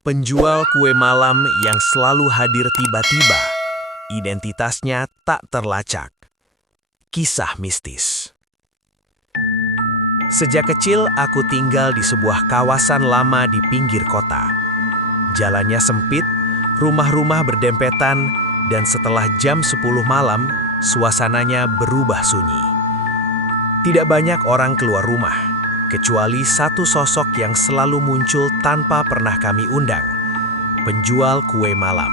Penjual kue malam yang selalu hadir tiba-tiba, identitasnya tak terlacak. Kisah mistis. Sejak kecil aku tinggal di sebuah kawasan lama di pinggir kota. Jalannya sempit, rumah-rumah berdempetan, dan setelah jam 10 malam, suasananya berubah sunyi. Tidak banyak orang keluar rumah, kecuali satu sosok yang selalu muncul tanpa pernah kami undang, penjual kue malam.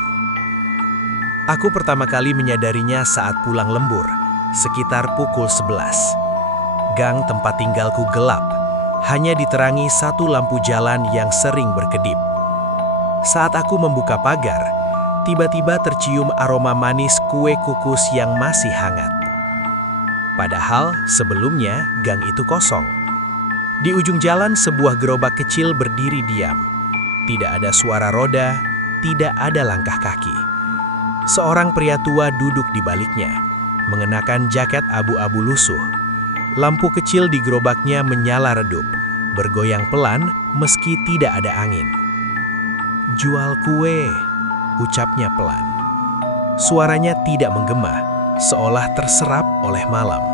Aku pertama kali menyadarinya saat pulang lembur, sekitar pukul 11. Gang tempat tinggalku gelap, hanya diterangi satu lampu jalan yang sering berkedip. Saat aku membuka pagar, tiba-tiba tercium aroma manis kue kukus yang masih hangat. Padahal sebelumnya gang itu kosong. Di ujung jalan sebuah gerobak kecil berdiri diam. Tidak ada suara roda, tidak ada langkah kaki. Seorang pria tua duduk di baliknya, mengenakan jaket abu-abu lusuh. Lampu kecil di gerobaknya menyala redup, bergoyang pelan meski tidak ada angin. "Jual kue," ucapnya pelan. Suaranya tidak menggema, seolah terserap oleh malam.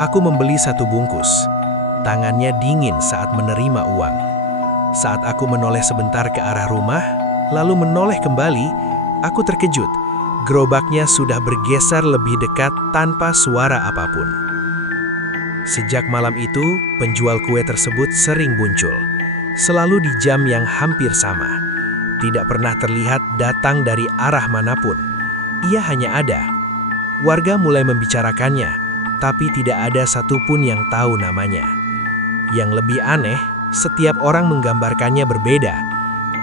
Aku membeli satu bungkus. Tangannya dingin saat menerima uang. Saat aku menoleh sebentar ke arah rumah, lalu menoleh kembali, aku terkejut. Gerobaknya sudah bergeser lebih dekat tanpa suara apapun. Sejak malam itu, penjual kue tersebut sering muncul. Selalu di jam yang hampir sama. Tidak pernah terlihat datang dari arah manapun. Ia hanya ada. Warga mulai membicarakannya, tapi tidak ada satupun yang tahu namanya. Yang lebih aneh, setiap orang menggambarkannya berbeda.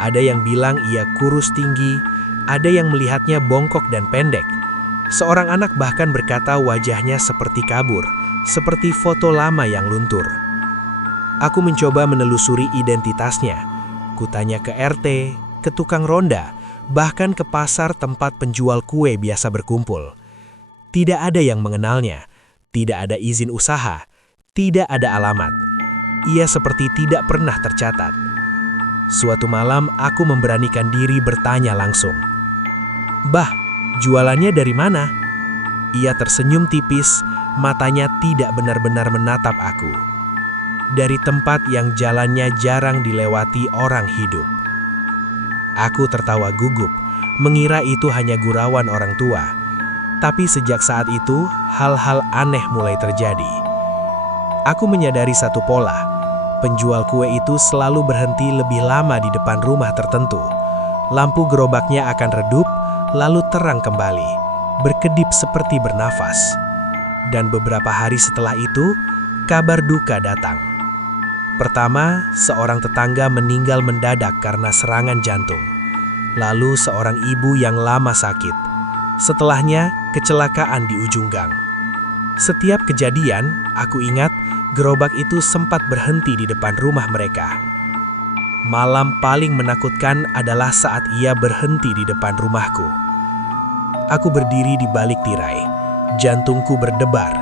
Ada yang bilang ia kurus tinggi, ada yang melihatnya bongkok dan pendek. Seorang anak bahkan berkata wajahnya seperti kabur, seperti foto lama yang luntur. Aku mencoba menelusuri identitasnya. Kutanya ke RT, ke tukang ronda, bahkan ke pasar tempat penjual kue biasa berkumpul. Tidak ada yang mengenalnya, tidak ada izin usaha, tidak ada alamat. Ia seperti tidak pernah tercatat. Suatu malam aku memberanikan diri bertanya langsung. "Bah, jualannya dari mana?" Ia tersenyum tipis, matanya tidak benar-benar menatap aku. "Dari tempat yang jalannya jarang dilewati orang hidup." Aku tertawa gugup, mengira itu hanya gurauan orang tua. Tapi sejak saat itu, hal-hal aneh mulai terjadi. Aku menyadari satu pola. Penjual kue itu selalu berhenti lebih lama di depan rumah tertentu. Lampu gerobaknya akan redup, lalu terang kembali, berkedip seperti bernafas. Dan beberapa hari setelah itu, kabar duka datang. Pertama, seorang tetangga meninggal mendadak karena serangan jantung. Lalu seorang ibu yang lama sakit. Setelahnya, kecelakaan di ujung gang. Setiap kejadian, aku ingat gerobak itu sempat berhenti di depan rumah mereka. Malam paling menakutkan adalah saat ia berhenti di depan rumahku. Aku berdiri di balik tirai, jantungku berdebar.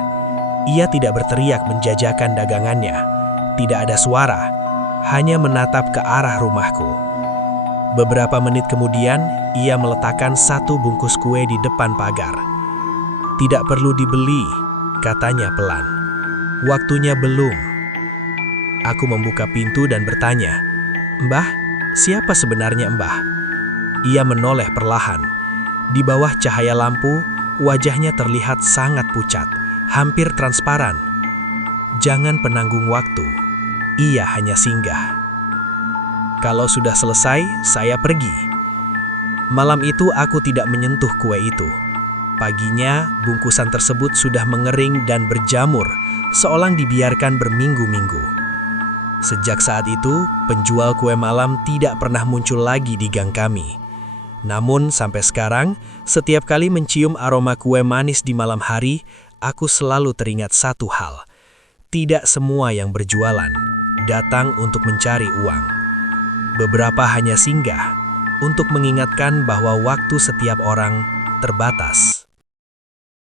Ia tidak berteriak menjajakan dagangannya, tidak ada suara, hanya menatap ke arah rumahku. Beberapa menit kemudian, ia meletakkan satu bungkus kue di depan pagar. "Tidak perlu dibeli," katanya pelan. "Waktunya belum." Aku membuka pintu dan bertanya, "Mbah, siapa sebenarnya Mbah?" Ia menoleh perlahan. Di bawah cahaya lampu, wajahnya terlihat sangat pucat, hampir transparan. Jangan penanggung waktu, ia hanya singgah. Kalau sudah selesai, saya pergi. Malam itu aku tidak menyentuh kue itu. Paginya, bungkusan tersebut sudah mengering dan berjamur, seolah dibiarkan berminggu-minggu. Sejak saat itu, penjual kue malam tidak pernah muncul lagi di gang kami. Namun sampai sekarang, setiap kali mencium aroma kue manis di malam hari, aku selalu teringat satu hal. Tidak semua yang berjualan datang untuk mencari uang. Beberapa hanya singgah untuk mengingatkan bahwa waktu setiap orang terbatas.